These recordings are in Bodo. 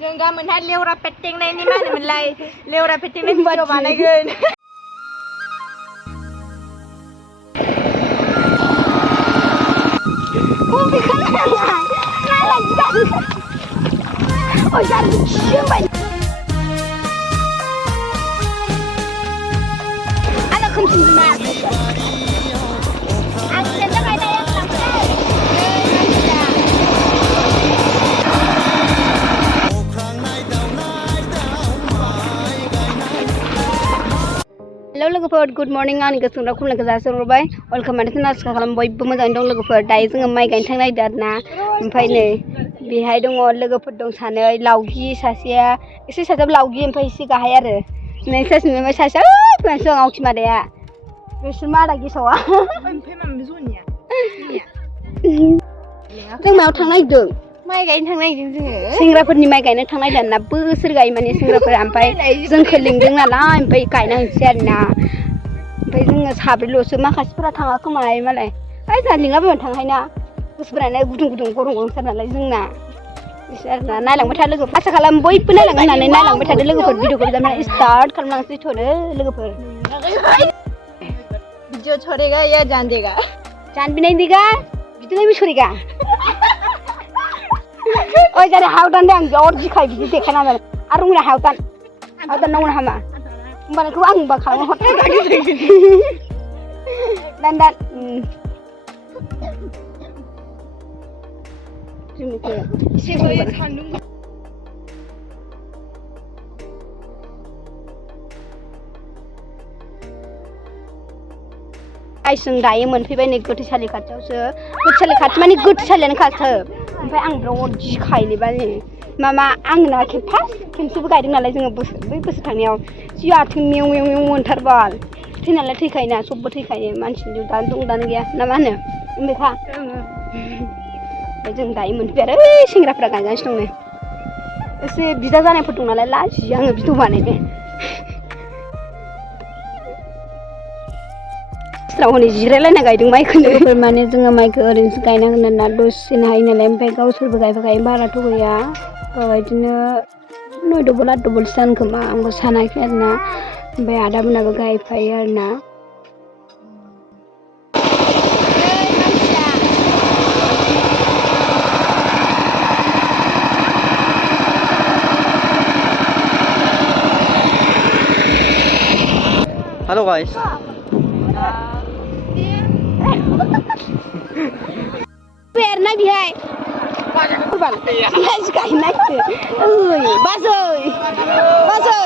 जों गाबोनहाय लेवरा पेट्टेंनायनि मा होनोमोनलाय लेवरा पेट्टेंनाय भिडिअ बानायगोन Hello लोगोफोर गुड मर्निं आंनि गोसोआव खुलुमनायखौ जासिहरबाय वेलकाम माने नार्स खालाम बयबो मोजाङै दं लोगोफोर दायो जोङो माइ गायनो थांनो नागिरदों आरोना ओमफ्राय नै बेहाय दङ लोगोफोर दं सानै लावगि सासेया एसे सासेया लावगि ओमफ्राय एसे गाहाय आरो नै सासेनिफ्राय सासेया फैनानैसो दं आवखि मादैया बिसोर मादा गेसावा जों मायाव थांनो नागिरदों माइ गायनो थांनो नागिरदों जोङो सेंग्राफोरनि माइ गायनो थांनो नागिरदों आरोना बोसोर गायो माने सेंग्राफोरा ओमफ्राय जोंखौ लिंदों नालाय ओमफ्राय गायना हैनोसै आरोना ओमफ्राय जोङो साब्रैल'सो माखासेफोरा थाङा खोमाहाय मालाय ओइ जोंहा लिंलाबायबानो थांहायना गोसोफोरानो गुदुं गुदुं गरम गरमथार नालाय जोंना बिसोर आरोना नायलांबाय था लोगोफोर आसा खालाम बयबो नायलांगोन होननानै नायलांबाय थादो लोगोफोर भिडिअखौ बिदिनो स्टार्ट खालामलांसै थ'नो लोगोफोर वीडियो छोड़ेगा या जान देगा जान भी नहीं देगा वीडियो भी छोड़ेगा ओइ जाने हावदान दे आं बिराद गिखायो बिदि देखायना आरो उनाव हावदान नांगौ हामा होमबानोखौ आं होमबा खालामनो हरथार दान जों दायो मोनफैबाय नै गोथैसालि खाथियावसो गोथैसालि खाथि माने गोथैसालियानो खाथि ओमफ्राय आं बिराद गिखायोबा नै मामा आंना खेबसेबो गायदों नालाय जोङो बै बोसोर थांनायाव जि आथिं मेव मेव मेव मोनथारबाय थैनालाय थैखायोना सबबो थैखायो मानसिनि दानो दं दानो गैया ना मा होनो ओमफ्राय जों दायो मोनफैबाय आरो सेंग्राफ्रा गायगासिनो दं नै एसे बिदा जानायफोर दं नालाय लाजियो आङो भिडिअ बानायनो हनै जिरायलायना गायदों माइखौनो माने जोङो माइखौ ओरैनोसो गायनांगोन आरोना दसेनो हायो नालाय ओमफ्राय गावसोरबो गायफाखायो बाराथ' गैया बिदिनो 9 दबल 8 दबलसो जागोन खोमा आंबो सानाखै आरोना ओमफ्राय आदामोनाबो गायफायो आरोना Hello guys. बेरना बिहाय मानसि गायनायसो ओइ बाजै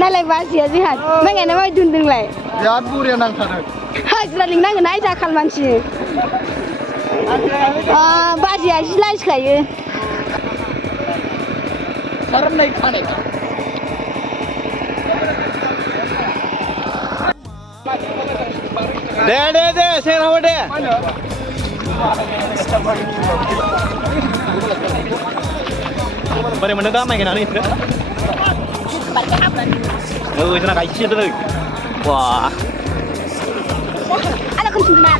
नालाय बाजैया जोंहा माइ गायना माइ दोनदोंलाय बिराद बुरिया नांथारदों हाजिरा लिंनांगोन आइ जाखाल मानसि बाजैया जि लाजिखायो सारनाय खानाय दे सेंग्राफोर दे बोरै मोनदों दा माइ गायनानै नोंसोरो जोंना गायसिगोन वा आला खोमसिना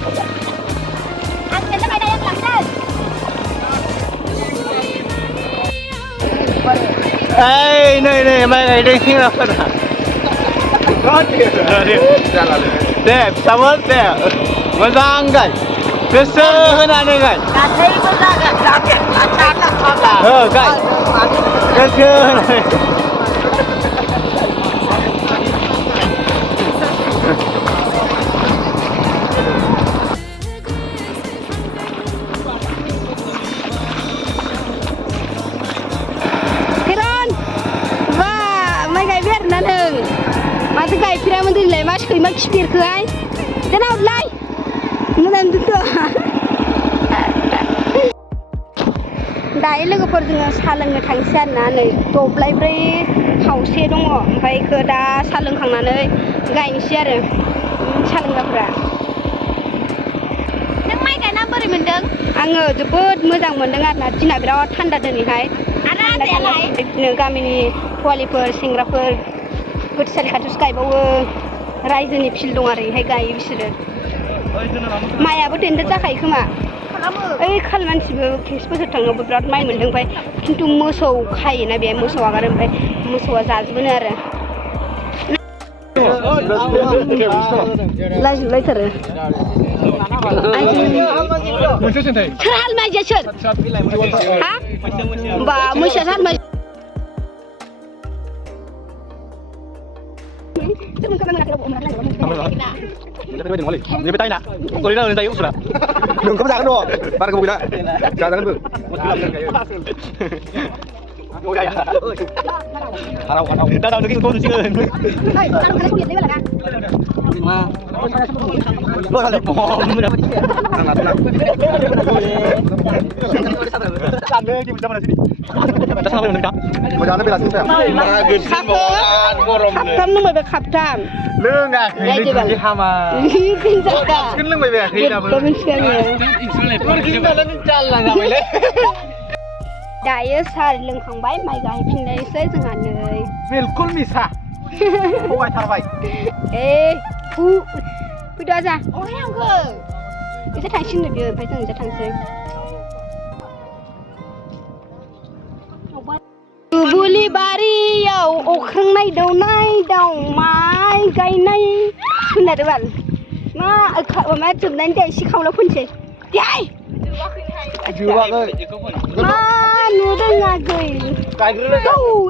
ओइ नै माइ गायदों सेंग्राफोरा दे फिसाफोर दे मोजां गाय गोसो होनानै गाय गासैबो जागोन गाय गोसो होनानै माथो गायफेरामोन दिनैलाय मा सैमा खिफेरखोहाय देना हरलाय मोजां दोनथ' दायो लोगोफोर जोङो साहा लोंनो थांसै आरोना नै दब्लायब्रै खावसे दङ ओमफ्राय बेखौ दा साहा लोंखांनानै गायनोसै आरो साहा लोंग्राफोरा नों माइ गायना बोरै मोनदों आङो जोबोद मोजां मोनदों आरोना दिना बिराद थान्दा दिनैहाय आरो आदायालाय बिदिनो गामिनि फवालिफोर सेंग्राफोर गोथैसालि खाथियावसो गायबावो रायजोनि फिल्ड दं आरो बेहाय गायो बिसोरो माइआबो देन्दार जाखायो खोमा ओइ खाल मानसिबो खेंसिफोर थाङोबो बिराद माइ मोन्दों ओमफ्राय खिन्थु मोसौ खायोना बे मोसौ आगारो ओमफ्राय मोसौआ जाजोबोनो आरो लायजोबलायथारो सोर हालमाजिया सोर हा होमबा मैसोआसो हालमाजि Dia bertanya nak. Kau dah nak tanya usul tak? Belum kau jangan doh. Bar kau bila. Jangan belum. Oh ya. Harau. Dah nak kau tu sih. Hai, taruh kelas biar lebar kan? Lo ada bom. Sana dia bersama sini. Dah sama dengan kita. Macam mana bela sini? Magen sembokan korom le. Kaptam nang mai kaptam. Leung ah, ini hama. Kinjaka. Kan leung mai be khida. Komen sekali. Jalan jalan sampai le. Dayo sar लोंखांबाय माइ गायफिननायसै जोंहा नै बिल्कुल मिसा थगायथारबाय फैदो आजा अहाय आंखो एसे थांसिनो बियो ओमफ्राय जों एसे थांसै दुब्लि बारियाव अख्रांनाय दाउ माइ गायनाय खोनादो बाल मा जोबनायनि दा एसे खावला फोनसै देहाय मा नुदोङाखै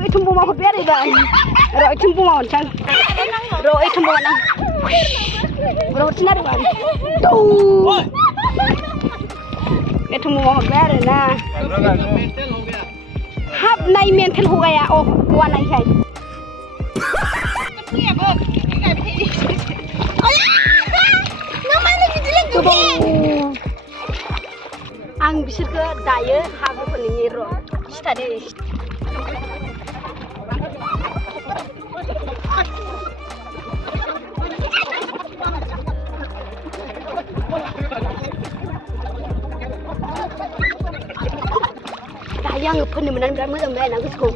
एथम बमा हरबाय आरो एबार र' एथम बमा हरसां र' एथम बमा नां र' हरसिन आरो एबार एथम बमा हरबाय आरो ना हाब नाय मेन्टेल हगाया हौवा नायखाय आं बिसोरखौ दायो हाब्रुफोरनि र' खिथादो दायो आङो फोननो मोननानै बिराद मोजां मोनबाय आरोना गोसोखौ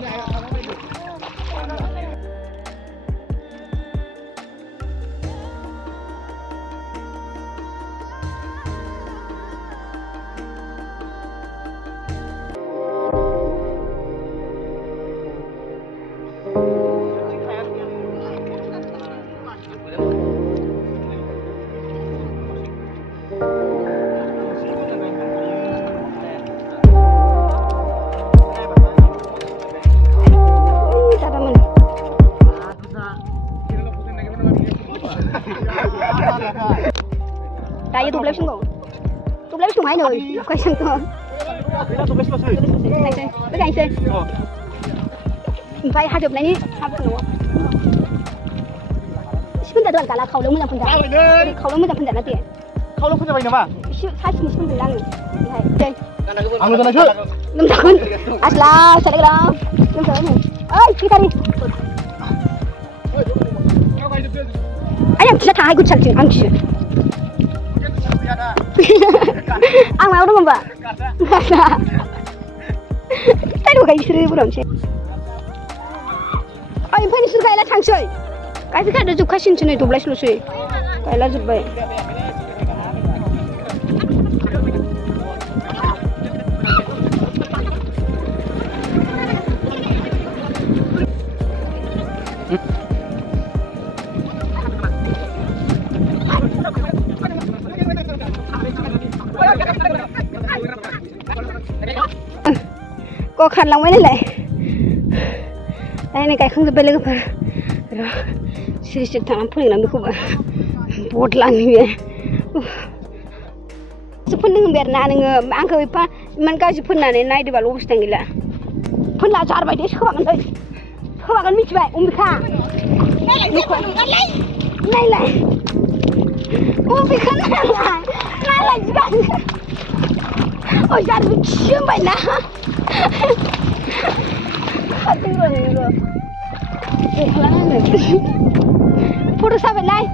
Tayo tublay sing go. Tublay sing mai noi. Quay sang to. Cái này xem. Phải hai chục này đi. Hai chục nữa. Xin ta đoạn cả là khẩu lông mới làm phần giả. Khẩu lông mới làm phần giả là tiền. Kau lu punya bayi nama? Hai sini sini bilang nih. Đây. Anu tanah tu. 5 tahun. Asla, sadar dah. 5 tahun. Oi, kita ni. Ayam kita thai gut chal ching ang chi. Ang mau dong, Mbak. Tadi bukan istri belum sih. Oh, ini sudah kayak lah tangsoi. Kayak kan ada juga sih nih 12 lu sih. Kayak lah juga. Có khăn lòng mấy này đây này cái không được bên lưng phải rồi xí xí thằng phun làm được không ạ bột lăn như vậy phun đừng bẹt nà đừng ăn khơi pa mình cái phun này này đi vào lốp stang gila phun là char bài đấy các bạn ơi các bạn biết vậy khá này lại khá này lại gì bạn ôi char bị chiếm vậy nè Hati rồi rồi. Này. Phụ sao vậy này?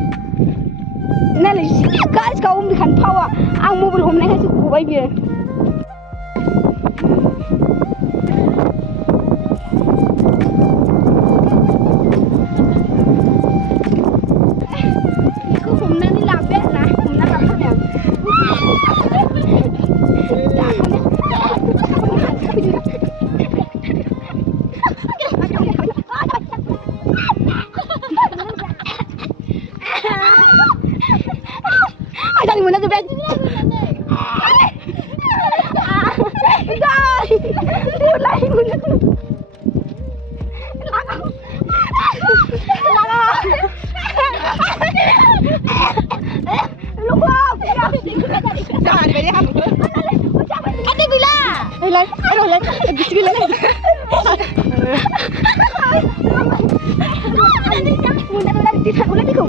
Này là cái câu bị khẩn phao à? Ăn mua hôm nay hay sự của bây giờ. Cứ hôm nay đi làm bé nè, hôm nay làm sao nè? लाइ Jangan beli ham. Ada gula. Lai, aduh lai, bismillah lai. Munda lai di sana ulah diku.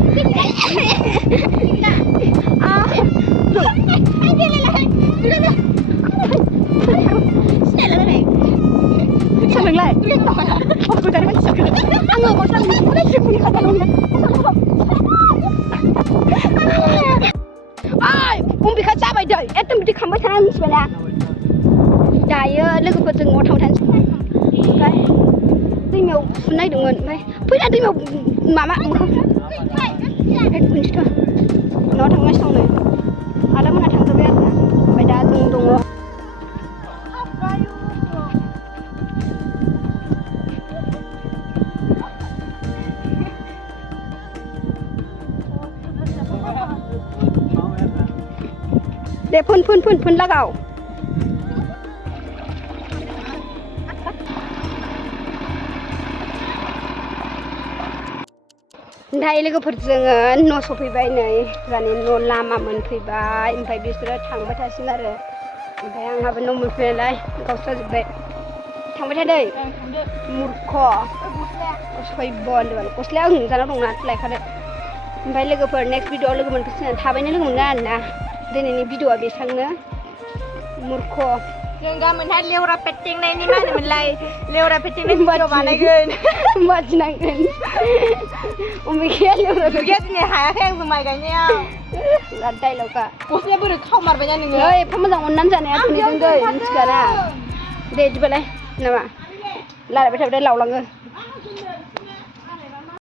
Saling lai. Oh, tu dari mana saling? Anggo kau saling. Udah sih kata lu. Ai, bika जाबाय दै एकदम बिदि खामबाय थाना मिथिबायना दायो लोगोफोरजों न'आव थांबाय थानोसै ओमफ्राय दैमायाव फुनो नागिरदोंमोन ओमफ्राय फैना दैमायाव माबा मिथिथ' न'आव थांगासिनो दं नै आदामोनहा थांजोब्बाय आरोना ओमफ्राय दा जों दङ दे फुन लागाव दायो लोगोफोरजों न' सफैबाय नै जानि न' लामा मोनफैबाय ओमफ्राय बिसोरो थांबाय थासिगोन आरो ओमफ्राय आंहाबो न' मोनफैनायलाय गावस्राजोब्बाय थांबाय थादै मुर्ख सयब होनदोंमोन गस्लाया आं जाना दंना लायखादो ओमफ्राय लोगोफोर नेक्स्ट भिडिअआव लोगो मोनफैसिगोन थाबैनो लोगो मोनगोन आरोना दिनैनि भिडिअआ बेसांनो मुर्ख जों गाबोनहाय लेवरा पेटिंनायनि मा होनोमोनलाय लेवरा पेटिंनाय भिडिअ बानायगोन बादिनांगोन अमेखिया लेवरा दुगैया दिनै हायाखै आं माइ गायनायाव लाद डायलगा गस्लाया बोरै खावमारबायना नोङो ओइ एफा मोजां अननानै जानाया दिनैजों दै मिथिखाना दे बिदिबालाय नामा लारायबाय थाबाथाय लावलाङो